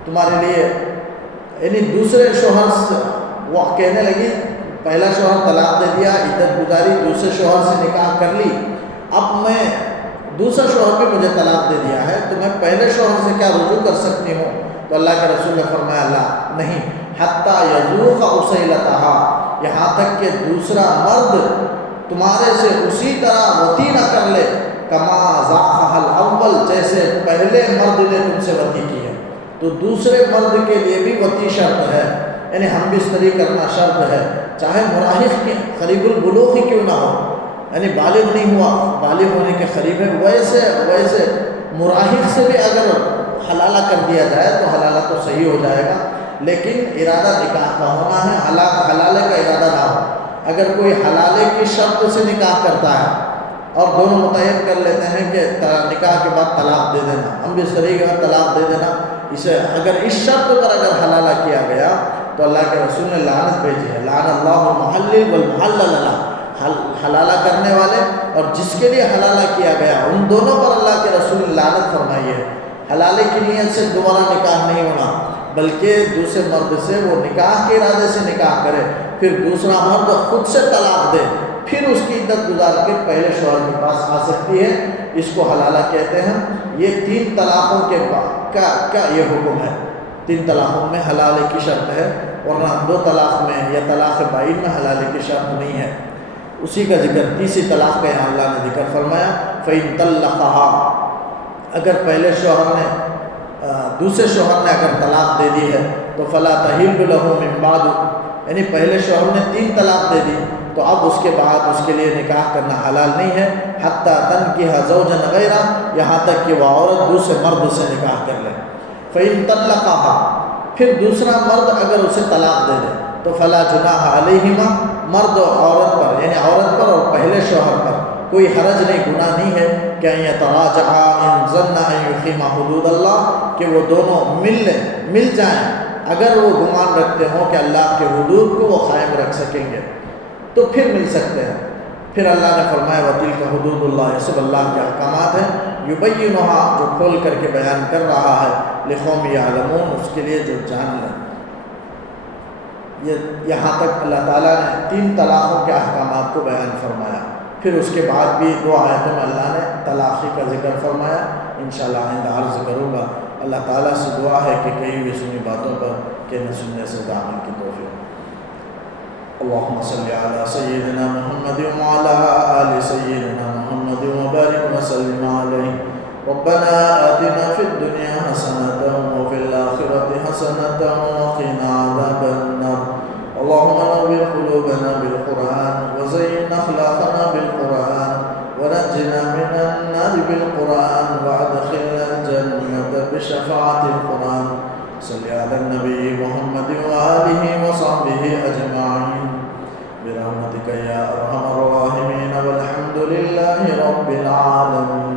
تمہارے لیے، یعنی دوسرے شوہر سے، وہ کہنے لگی پہلا شوہر طلاق دے دیا، عدت گزاری، دوسرے شوہر سے نکاح کر لی، اب میں دوسرا شوہر بھی مجھے طلاق دے دیا ہے تو میں پہلے شوہر سے کیا رجوع کر سکتی ہوں؟ تو اللہ کے رسول نے فرمایا لا، نہیں، حتیٰ یذوق عصیلتہا، یہاں تک کہ دوسرا مرد تمہارے سے اسی طرح وطی نہ کر لے، کما ذاقھا الاول، جیسے پہلے مرد نے تم سے وطی کی ہے۔ تو دوسرے مرد کے لیے بھی وطی شرط ہے، یعنی ہم بستری کرنا شرط ہے، چاہے مراحق کے قریب البلوغ ہی کیوں نہ ہو، یعنی بالغ نہیں ہوا، بالغ ہونے کے قریب ہے، ویسے مراحق سے بھی اگر حلالہ کر دیا جائے تو حلالہ تو صحیح ہو جائے گا، لیکن ارادہ نکاح کا ہونا ہے، حلالے کا ارادہ نہ ہو۔ اگر کوئی حلالے کی شرط سے نکاح کرتا ہے اور دونوں متعین کر لیتے ہیں کہ نکاح کے بعد طلاق دے دینا، ہم بستری کے بعد طلاق دے دینا، اسے اگر اس شرط پر اگر حلالہ کیا گیا تو اللہ کے رسول نے لعنت بھیجی ہے، لعن اللہ المحلل والمحلل له، حلالہ کرنے والے اور جس کے لیے حلالہ کیا گیا ان دونوں پر اللہ کے رسول نے لعنت فرمائی ہے۔ حلالے کی نیت سے دوبارہ نکاح نہیں ہونا، بلکہ دوسرے مرد سے وہ نکاح کے ارادے سے نکاح کرے، پھر دوسرا مرد خود سے طلاق دے، پھر اس کی عدت گزار کے پہلے شوہر کے پاس آ سکتی ہے، اس کو حلالہ کہتے ہیں۔ یہ 3 طلاقوں کے بعد کا یہ حکم ہے، 3 طلاقوں میں حلالے کی شرط ہے، ورنہ 2 طلاق میں یا طلاق بائن میں حلالی کی شرط نہیں ہے۔ اسی کا ذکر تیسری طلاق کا یہاں اللہ نے ذکر فرمایا، فَإِن طَلَّقَهَا، اگر پہلے شوہر نے دوسرے شوہر نے اگر طلاق دے دی ہے تو فَلَا تَحِلُّ لَهُ مِن بَعْدُ، یعنی پہلے شوہر نے 3 طلاق دے دی تو اب اس کے بعد اس کے لیے نکاح کرنا حلال نہیں ہے، حتیٰ تنکح زوجا غیرہ، یہاں تک کہ وہ عورت دوسرے مرد سے نکاح کر لے۔ فَإِن طَلَّقَهَا، پھر دوسرا مرد اگر اسے طلاق دے دے تو فَلَا جُنَاحَ عَلَيْهِمَا، مرد اور عورت پر یعنی عورت پر اور پہلے شوہر پر کوئی حرج نہیں، گناہ نہیں ہے کہ ان یتراجعا ان ظن ان یقیما حدود اللہ، کہ وہ دونوں مل جائیں اگر وہ گمان رکھتے ہوں کہ اللہ کے حدود کو وہ قائم رکھ سکیں گے تو پھر مل سکتے ہیں۔ پھر اللہ نے فرمایا وَتِلْكَ حُدُودُ اللَّهِ، یہ سب اللہ کے احکامات ہیں، يُبَيِّنُهَا، جو کھول کر کے بیان کر رہا ہے، لِقَوْمٍ يَعْلَمُونَ، اس کے لیے جو جان لیں۔ یہاں تک اللہ تعالیٰ نے 3 طلاقوں کے احکامات کو بیان فرمایا، پھر اس کے بعد بھی 2 آیتوں میں اللہ نے طلاقی کا ذکر فرمایا، انشاءاللہ آئندہ عرض کروں گا۔ اللہ تعالیٰ سے دعا ہے کہ کئی بھی سنی باتوں پر کہ نہ سننے سے عمل کی توفیق۔ اللهم صل على سيدنا محمد وعلى آل سيدنا محمد وبارك وسلم عليه۔ ربنا آتنا في الدنيا حسنة وفي الآخرة حسنة وقنا عذاب النار۔ اللهم نور قلوبنا بالقرآن وزين أخلاقنا بالقرآن ونجنا من النار بالقرآن وأدخلنا الجنة بشفاعة القرآن۔ صل على النبي محمد وآله وصحبه أجمعين برحمتك يا أرحم الراحمين، والحمد لله رب العالمين۔